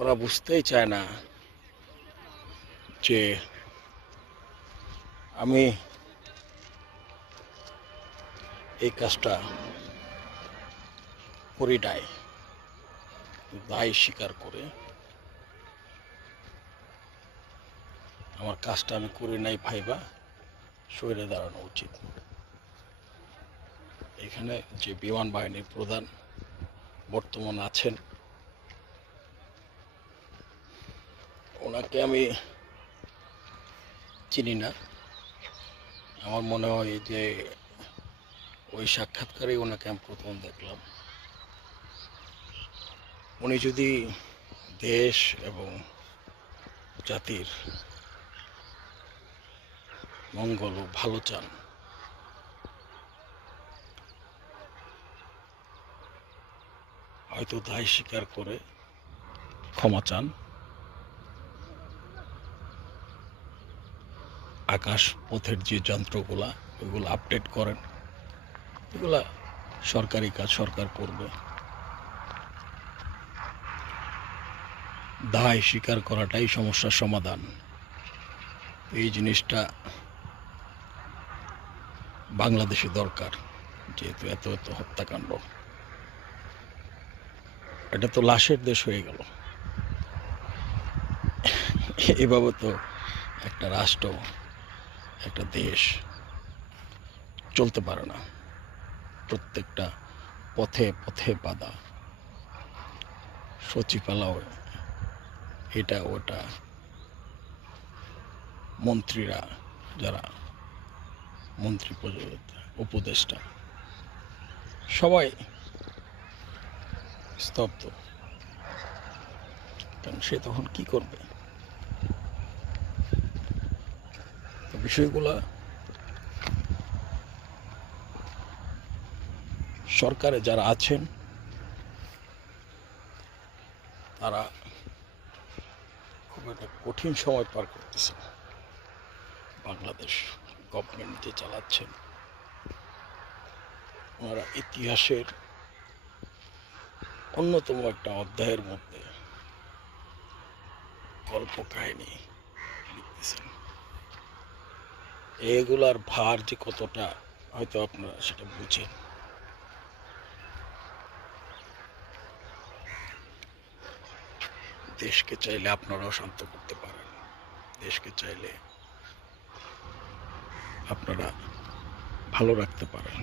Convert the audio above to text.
ওরা বুঝতেই চায় না যে আমি এই কাজটা করি নাই, দায় স্বীকার করে আমার কাজটা আমি করি নাই ভাইবা সরে দাঁড়ানো উচিত। এখানে যে বিমান বাহিনীর প্রধান বর্তমান আছেন, ওনাকে আমি চিনি না। আমার মনে হয় যে ওই সাক্ষাৎকারে ওনাকে আমি প্রথম দেখলাম। উনি যদি দেশ এবং জাতির মঙ্গল ও ভালো চান, হয়তো দায় স্বীকার করে ক্ষমা চান, আকাশ পথের যে যন্ত্রগুলা ওইগুলো আপডেট করেন, এগুলা সরকারি কাজ সরকার করবে। দায় স্বীকার করাটাই সমস্যার সমাধান। এই জিনিসটা বাংলাদেশে দরকার, যেহেতু এত এত হত্যাকাণ্ড, এটা তো লাশের দেশ হয়ে গেল। এভাবে তো একটা রাষ্ট্র, একটা দেশ চলতে পারে না। প্রত্যেকটা পথে পথে বাধা, সচিবালয়, এটা ওটা, মন্ত্রীরা যারা মন্ত্রী উপদেষ্টা সবাই স্তব্ধ। কারণ সে তখন কি করবে? বিষয়গুলা সরকারে যারা আছেন তারা খুব একটা কঠিন সময় পার করতেছে। বাংলাদেশ গভর্নমেন্ট যে চালাচ্ছেন, ওনারা ইতিহাসের অন্যতম একটা অধ্যায়ের মধ্যে গল্প কাহিনী লিখতেছেন। এগুলার ভার যে কতটা হয়তো আপনারা সেটা বুঝেন। দেশকে চাইলে আপনারাও শান্ত করতে পারেন, দেশকে চাইলে আপনারা ভালো রাখতে পারেন।